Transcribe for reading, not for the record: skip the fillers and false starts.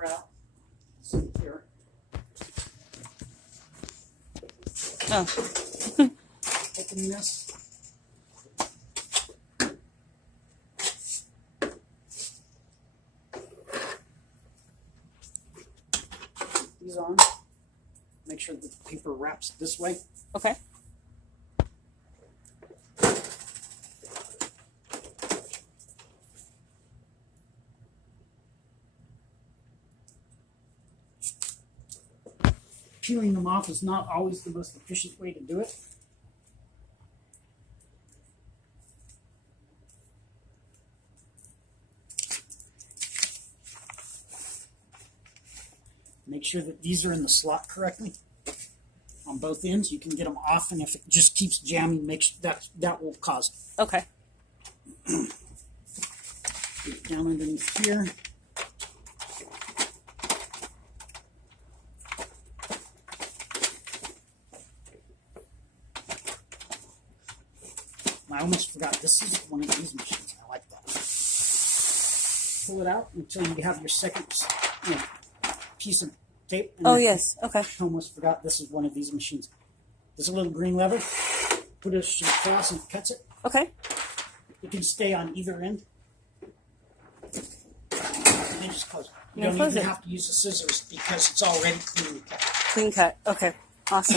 paper out. See here. Oh. Open this. These on. Make sure the paper wraps this way. Okay. Peeling them off is not always the most efficient way to do it. Make sure that these are in the slot correctly on both ends. You can get them off, and if it just keeps jamming, make sure that will cause it. Okay. Get it down underneath here. I almost forgot, this is one of these machines. I like that. Pull it out until you have your second piece of tape. Oh, yes. Okay. I almost forgot, this is one of these machines. There's a little green lever. Put it across and it cuts it. Okay. It can stay on either end. And then just close it. You don't even have to use the scissors because it's already clean cut. Clean cut. Okay. Awesome.